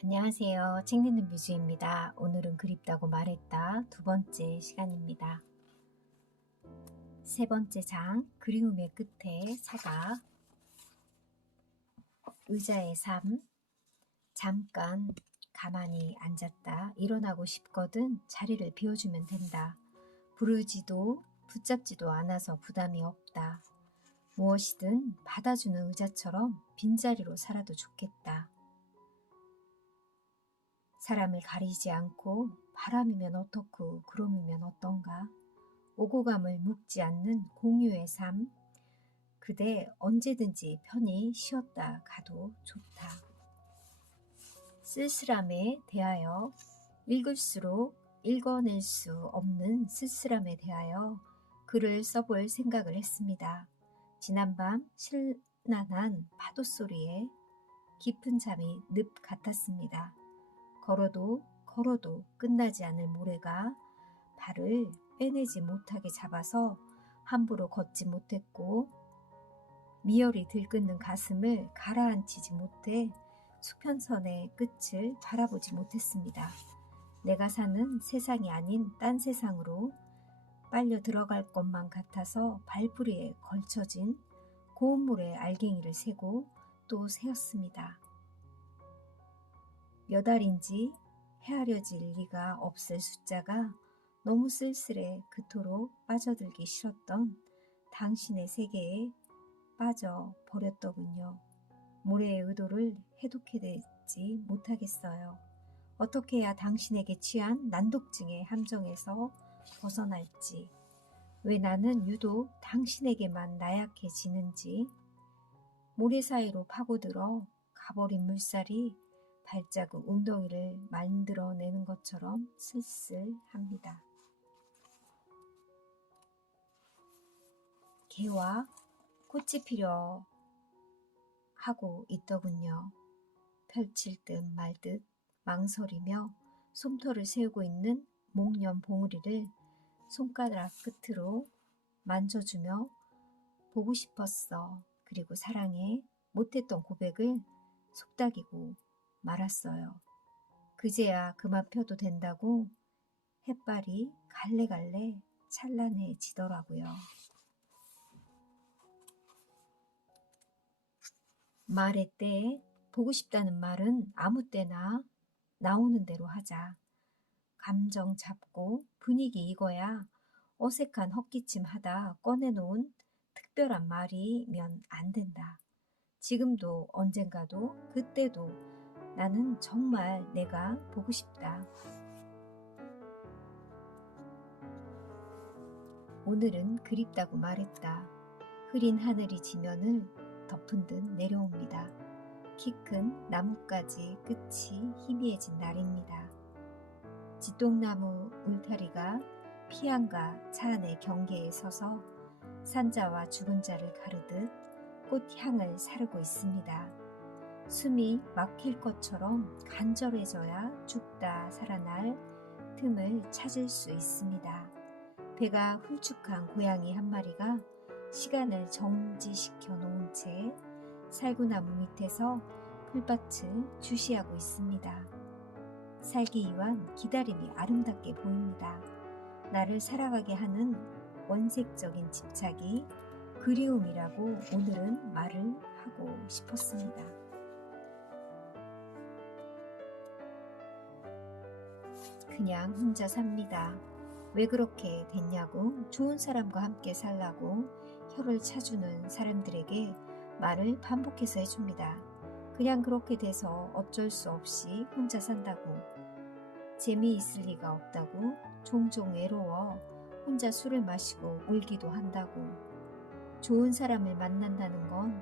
안녕하세요. 책 읽는 뮤즈입니다. 오늘은 그립다고 말했다 두 번째 시간입니다. 세 번째 장, 그리움의 끝에 사과. 의자의 삶. 잠깐 가만히 앉았다. 일어나고 싶거든 자리를 비워주면 된다. 부르지도 붙잡지도 않아서 부담이 없다. 무엇이든 받아주는 의자처럼 빈자리로 살아도 좋겠다. 사람을 가리지 않고 바람이면 어떻고 구름이면 어떤가. 오고감을 묻지 않는 공유의 삶. 그대 언제든지 편히 쉬었다 가도 좋다. 쓸쓸함에 대하여. 읽을수록 읽어낼 수 없는 쓸쓸함에 대하여 글을 써볼 생각을 했습니다. 지난밤 신난한 파도 소리에 깊은 잠이 늪 같았습니다. 걸어도 걸어도 끝나지 않을 모래가 발을 빼내지 못하게 잡아서 함부로 걷지 못했고, 미열이 들끓는 가슴을 가라앉히지 못해 수평선의 끝을 바라보지 못했습니다. 내가 사는 세상이 아닌 딴 세상으로 빨려 들어갈 것만 같아서 발뿌리에 걸쳐진 고운 물의 알갱이를 세고 또 세었습니다. 몇 알인지 헤아려질 리가 없을 숫자가 너무 쓸쓸해 그토록 빠져들기 싫었던 당신의 세계에 빠져버렸더군요. 모래의 의도를 해독해내지 못하겠어요. 어떻게 해야 당신에게 취한 난독증의 함정에서 벗어날지, 왜 나는 유독 당신에게만 나약해지는지, 모래 사이로 파고들어 가버린 물살이 발자국 웅덩이를 만들어내는 것처럼 쓸쓸합니다. 개와 꽃이 피려 하고 있더군요. 펼칠 듯 말 듯 망설이며 솜털을 세우고 있는 목련 봉우리를 손가락 끝으로 만져주며 보고 싶었어. 그리고 사랑해 못했던 고백을 속닥이고 말았어요. 그제야 그만 펴도 된다고 햇발이 갈래갈래 찬란해지더라고요. 말의 때에 보고 싶다는 말은 아무 때나 나오는 대로 하자. 감정 잡고 분위기 익어야 어색한 헛기침 하다 꺼내놓은 특별한 말이면 안 된다. 지금도 언젠가도 그때도 나는 정말 내가 보고 싶다. 오늘은 그립다고 말했다. 흐린 하늘이 지면을 덮은 듯 내려옵니다. 키 큰 나뭇가지 끝이 희미해진 날입니다. 지똥나무 울타리가 피안과 차 안의 경계에 서서 산자와 죽은 자를 가르듯 꽃향을 사르고 있습니다. 숨이 막힐 것처럼 간절해져야 죽다 살아날 틈을 찾을 수 있습니다. 배가 훌쭉한 고양이 한 마리가 시간을 정지시켜 놓은 채 살구나무 밑에서 풀밭을 주시하고 있습니다. 살기 위한 기다림이 아름답게 보입니다. 나를 살아가게 하는 원색적인 집착이 그리움이라고 오늘은 말을 하고 싶었습니다. 그냥 혼자 삽니다. 왜 그렇게 됐냐고 좋은 사람과 함께 살라고 혀를 차주는 사람들에게 말을 반복해서 해줍니다. 그냥 그렇게 돼서 어쩔 수 없이 혼자 산다고, 재미있을 리가 없다고, 종종 외로워 혼자 술을 마시고 울기도 한다고, 좋은 사람을 만난다는 건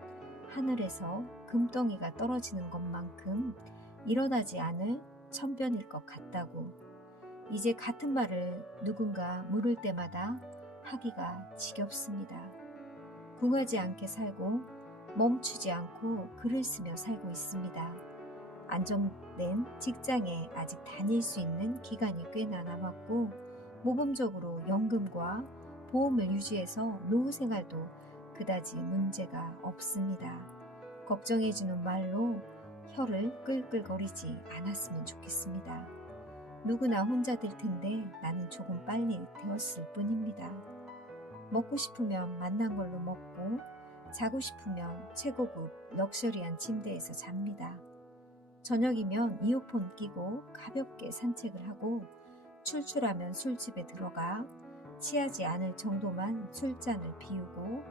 하늘에서 금덩이가 떨어지는 것만큼 일어나지 않을 천변일 것 같다고, 이제 같은 말을 누군가 물을 때마다 하기가 지겹습니다. 궁하지 않게 살고 멈추지 않고 글을 쓰며 살고 있습니다. 안정된 직장에 아직 다닐 수 있는 기간이 꽤나 남았고, 모범적으로 연금과 보험을 유지해서 노후 생활도 그다지 문제가 없습니다. 걱정해주는 말로 혀를 끌끌거리지 않았으면 좋겠습니다. 누구나 혼자 될 텐데 나는 조금 빨리 되었을 뿐입니다. 먹고 싶으면 맛난 걸로 먹고 자고 싶으면 최고급 럭셔리한 침대에서 잡니다. 저녁이면 이어폰 끼고 가볍게 산책을 하고 출출하면 술집에 들어가 취하지 않을 정도만 술잔을 비우고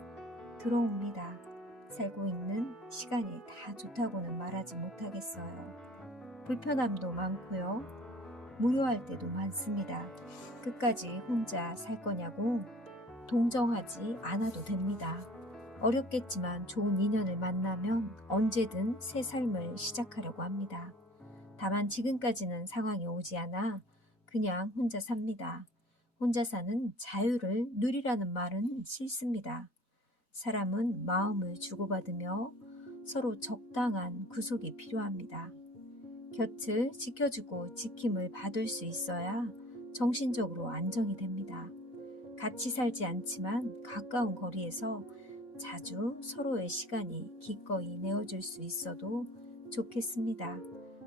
들어옵니다. 살고 있는 시간이 다 좋다고는 말하지 못하겠어요. 불편함도 많고요. 무효할 때도 많습니다. 끝까지 혼자 살 거냐고 동정하지 않아도 됩니다. 어렵겠지만 좋은 인연을 만나면 언제든 새 삶을 시작하려고 합니다. 다만 지금까지는 상황이 오지 않아 그냥 혼자 삽니다. 혼자 사는 자유를 누리라는 말은 싫습니다. 사람은 마음을 주고받으며 서로 적당한 구속이 필요합니다. 곁을 지켜주고 지킴을 받을 수 있어야 정신적으로 안정이 됩니다. 같이 살지 않지만 가까운 거리에서 자주 서로의 시간이 기꺼이 내어줄 수 있어도 좋겠습니다.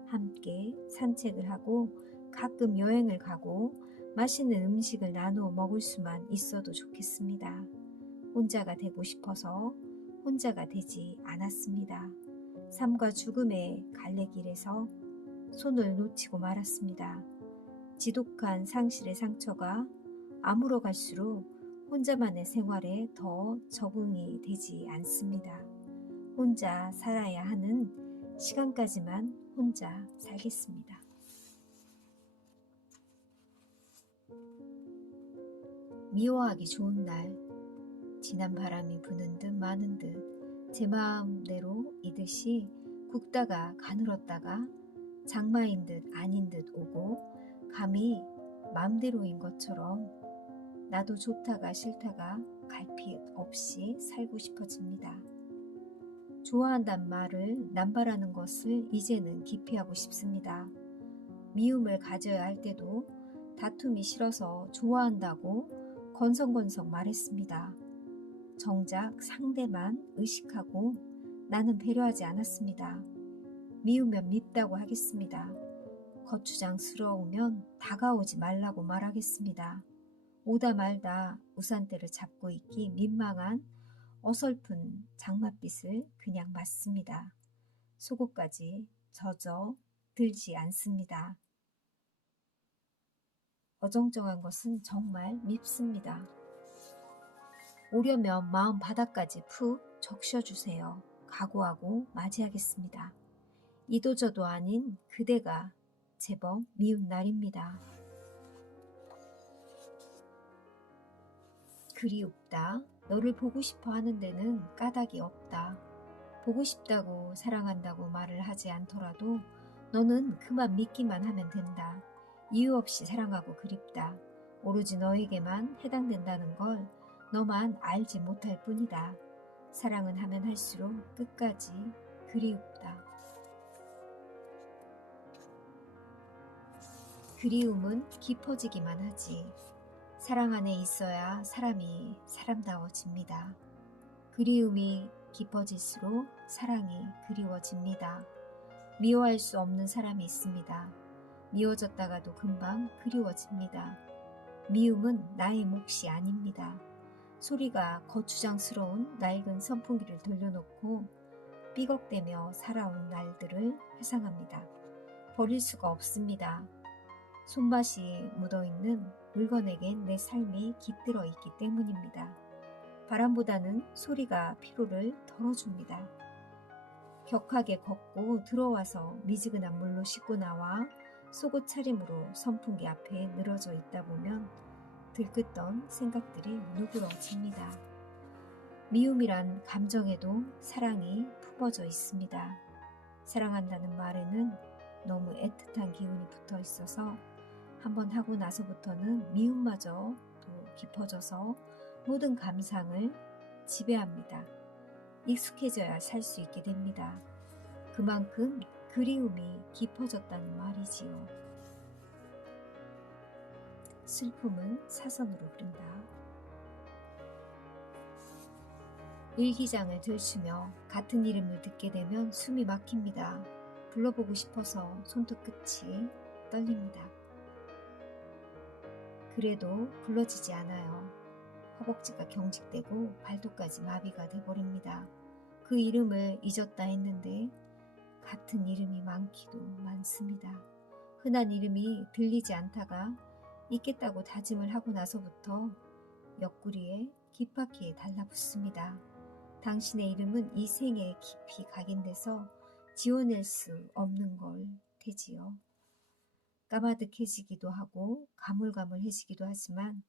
함께 산책을 하고 가끔 여행을 가고 맛있는 음식을 나누어 먹을 수만 있어도 좋겠습니다. 혼자가 되고 싶어서 혼자가 되지 않았습니다. 삶과 죽음의 갈래길에서 손을 놓치고 말았습니다. 지독한 상실의 상처가 아물어 갈수록 혼자만의 생활에 더 적응이 되지 않습니다. 혼자 살아야 하는 시간까지만 혼자 살겠습니다. 미워하기 좋은 날, 지난 바람이 부는 듯 마는 듯 제 마음대로 이듯이 굽다가 가늘었다가 장마인 듯 아닌 듯 오고 감히 맘대로인 것처럼 나도 좋다가 싫다가 갈피 없이 살고 싶어집니다. 좋아한단 말을 남발하는 것을 이제는 기피하고 싶습니다. 미움을 가져야 할 때도 다툼이 싫어서 좋아한다고 건성건성 말했습니다. 정작 상대만 의식하고 나는 배려하지 않았습니다. 미우면 밉다고 하겠습니다. 거추장스러우면 다가오지 말라고 말하겠습니다. 오다 말다 우산대를 잡고 있기 민망한 어설픈 장맛빛을 그냥 맞습니다. 속옷까지 젖어 들지 않습니다. 어정쩡한 것은 정말 밉습니다. 오려면 마음 바닥까지 푹 적셔주세요. 각오하고 맞이하겠습니다. 이도저도 아닌 그대가 제법 미운 날입니다. 그리웁다. 너를 보고 싶어 하는 데는 까닭이 없다. 보고 싶다고 사랑한다고 말을 하지 않더라도 너는 그만 믿기만 하면 된다. 이유 없이 사랑하고 그립다. 오로지 너에게만 해당된다는 걸 너만 알지 못할 뿐이다. 사랑은 하면 할수록 끝까지 그리웁다. 그리움은 깊어지기만 하지. 사랑 안에 있어야 사람이 사람다워집니다. 그리움이 깊어질수록 사랑이 그리워집니다. 미워할 수 없는 사람이 있습니다. 미워졌다가도 금방 그리워집니다. 미움은 나의 몫이 아닙니다. 소리가 거추장스러운 낡은 선풍기를 돌려놓고 삐걱대며 살아온 날들을 회상합니다. 버릴 수가 없습니다. 손맛이 묻어있는 물건에겐 내 삶이 깃들어 있기 때문입니다. 바람보다는 소리가 피로를 덜어줍니다. 격하게 걷고 들어와서 미지근한 물로 씻고 나와 속옷 차림으로 선풍기 앞에 늘어져 있다 보면 들끓던 생각들이 누그러집니다. 미움이란 감정에도 사랑이 품어져 있습니다. 사랑한다는 말에는 너무 애틋한 기운이 붙어 있어서 한번 하고 나서부터는 미움마저 또 깊어져서 모든 감상을 지배합니다. 익숙해져야 살 수 있게 됩니다. 그만큼 그리움이 깊어졌다는 말이지요. 슬픔은 사선으로 흐른다. 일기장을 들추며 같은 이름을 듣게 되면 숨이 막힙니다. 불러보고 싶어서 손톱 끝이 떨립니다. 그래도 불러지지 않아요. 허벅지가 경직되고 발도까지 마비가 돼버립니다. 그 이름을 잊었다 했는데 같은 이름이 많기도 많습니다. 흔한 이름이 들리지 않다가 잊겠다고 다짐을 하고 나서부터 옆구리에 깃바퀴에 달라붙습니다. 당신의 이름은 이 생에 깊이 각인돼서 지워낼 수 없는 걸 테지요. 까마득해지기도 하고 가물가물해지기도 하지만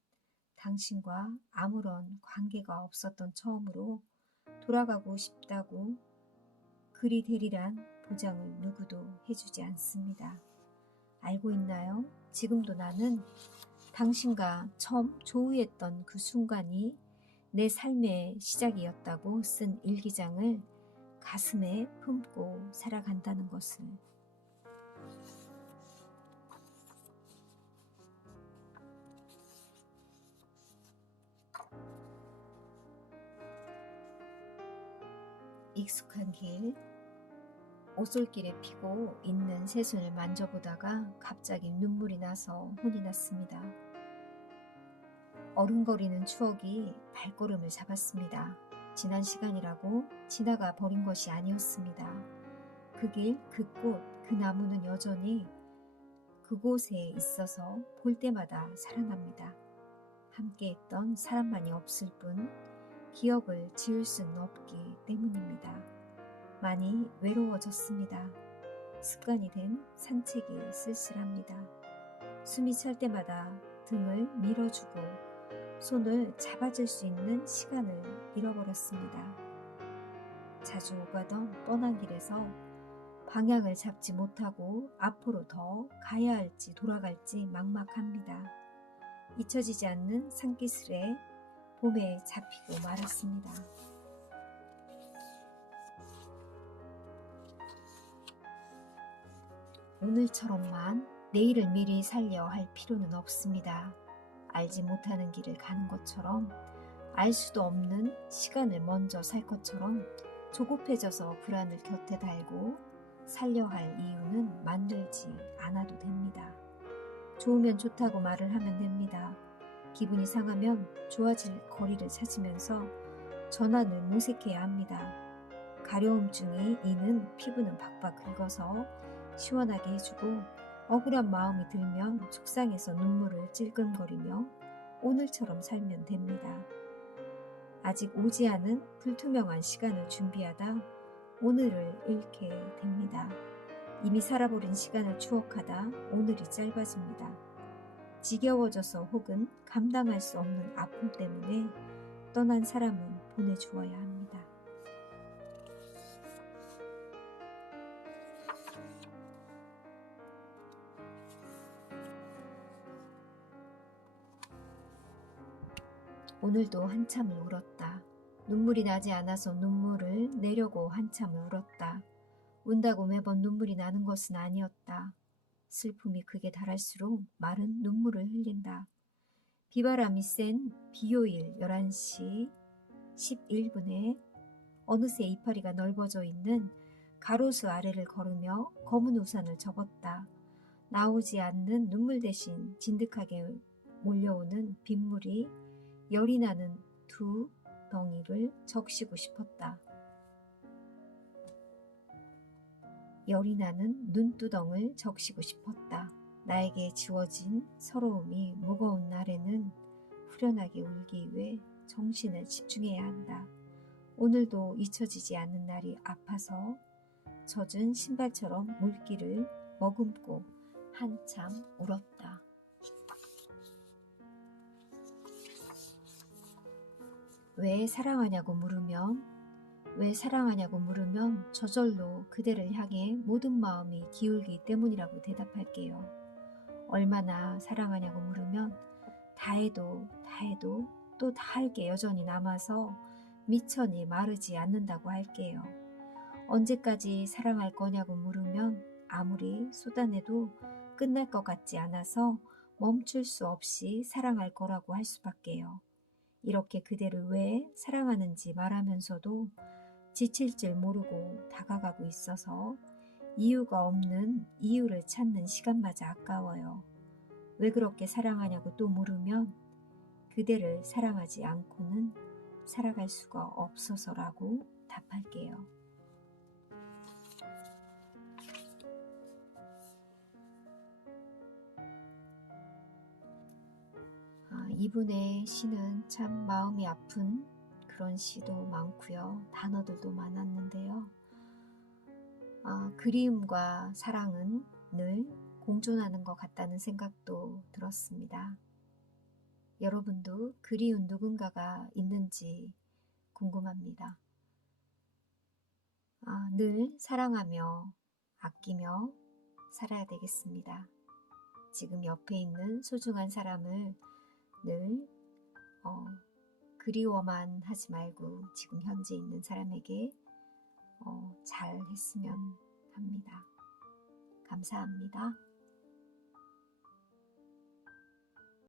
당신과 아무런 관계가 없었던 처음으로 돌아가고 싶다고 그리 되리란 보장을 누구도 해주지 않습니다. 알고 있나요? 지금도 나는 당신과 처음 조우했던 그 순간이 내 삶의 시작이었다고 쓴 일기장을 가슴에 품고 살아간다는 것을. 익숙한 길, 오솔길에 피고 있는 새순을 만져보다가 갑자기 눈물이 나서 혼이 났습니다. 어른거리는 추억이 발걸음을 잡았습니다. 지난 시간이라고 지나가 버린 것이 아니었습니다. 그 길, 그 꽃, 그 나무는 여전히 그곳에 있어서 볼 때마다 살아납니다. 함께했던 사람만이 없을 뿐 기억을 지울 수는 없기 때문입니다. 많이 외로워졌습니다. 습관이 된 산책이 쓸쓸합니다. 숨이 찰 때마다 등을 밀어주고 손을 잡아줄 수 있는 시간을 잃어버렸습니다. 자주 오가던 뻔한 길에서 방향을 잡지 못하고 앞으로 더 가야 할지 돌아갈지 막막합니다. 잊혀지지 않는 산기슭에 봄에 잡히고 말았습니다. 오늘처럼만 내일을 미리 살려 할 필요는 없습니다. 알지 못하는 길을 가는 것처럼, 알 수도 없는 시간을 먼저 살 것처럼 조급해져서 불안을 곁에 달고 살려 할 이유는 만들지 않아도 됩니다. 좋으면 좋다고 말을 하면 됩니다. 기분이 상하면 좋아질 거리를 찾으면서 전환을 모색해야 합니다. 가려움증이 이는 피부는 박박 긁어서 시원하게 해주고 억울한 마음이 들면 속상해서 눈물을 찔끔거리며 오늘처럼 살면 됩니다. 아직 오지 않은 불투명한 시간을 준비하다 오늘을 잃게 됩니다. 이미 살아버린 시간을 추억하다 오늘이 짧아집니다. 지겨워져서 혹은 감당할 수 없는 아픔 때문에 떠난 사람은 보내주어야 합니다. 오늘도 한참을 울었다. 눈물이 나지 않아서 눈물을 내려고 한참을 울었다. 운다고 매번 눈물이 나는 것은 아니었다. 슬픔이 극에 달할수록 마른 눈물을 흘린다. 비바람이 센 비요일 11시 11분에 어느새 이파리가 넓어져 있는 가로수 아래를 걸으며 검은 우산을 접었다. 나오지 않는 눈물 대신 진득하게 몰려오는 빗물이 열이 나는 두 덩이를 적시고 싶었다. 열이 나는 눈두덩을 적시고 싶었다. 나에게 지워진 서러움이 무거운 날에는 후련하게 울기 위해 정신을 집중해야 한다. 오늘도 잊혀지지 않는 날이 아파서 젖은 신발처럼 물기를 머금고 한참 울었다. 왜 사랑하냐고 물으면 저절로 그대를 향해 모든 마음이 기울기 때문이라고 대답할게요. 얼마나 사랑하냐고 물으면 다해도 또 다할 게 여전히 남아서 미천이 마르지 않는다고 할게요. 언제까지 사랑할 거냐고 물으면 아무리 쏟아내도 끝날 것 같지 않아서 멈출 수 없이 사랑할 거라고 할 수밖에요. 이렇게 그대를 왜 사랑하는지 말하면서도 지칠 줄 모르고 다가가고 있어서 이유가 없는 이유를 찾는 시간마저 아까워요. 왜 그렇게 사랑하냐고 또 물으면 그대를 사랑하지 않고는 살아갈 수가 없어서라고 답할게요. 이분의 시는 참 마음이 아픈 그런 시도 많고요. 단어들도 많았는데요. 그리움과 사랑은 늘 공존하는 것 같다는 생각도 들었습니다. 여러분도 그리운 누군가가 있는지 궁금합니다. 늘 사랑하며 아끼며 살아야 되겠습니다. 지금 옆에 있는 소중한 사람을 늘 그리워만 하지 말고 지금 현재 있는 사람에게 잘 했으면 합니다. 감사합니다.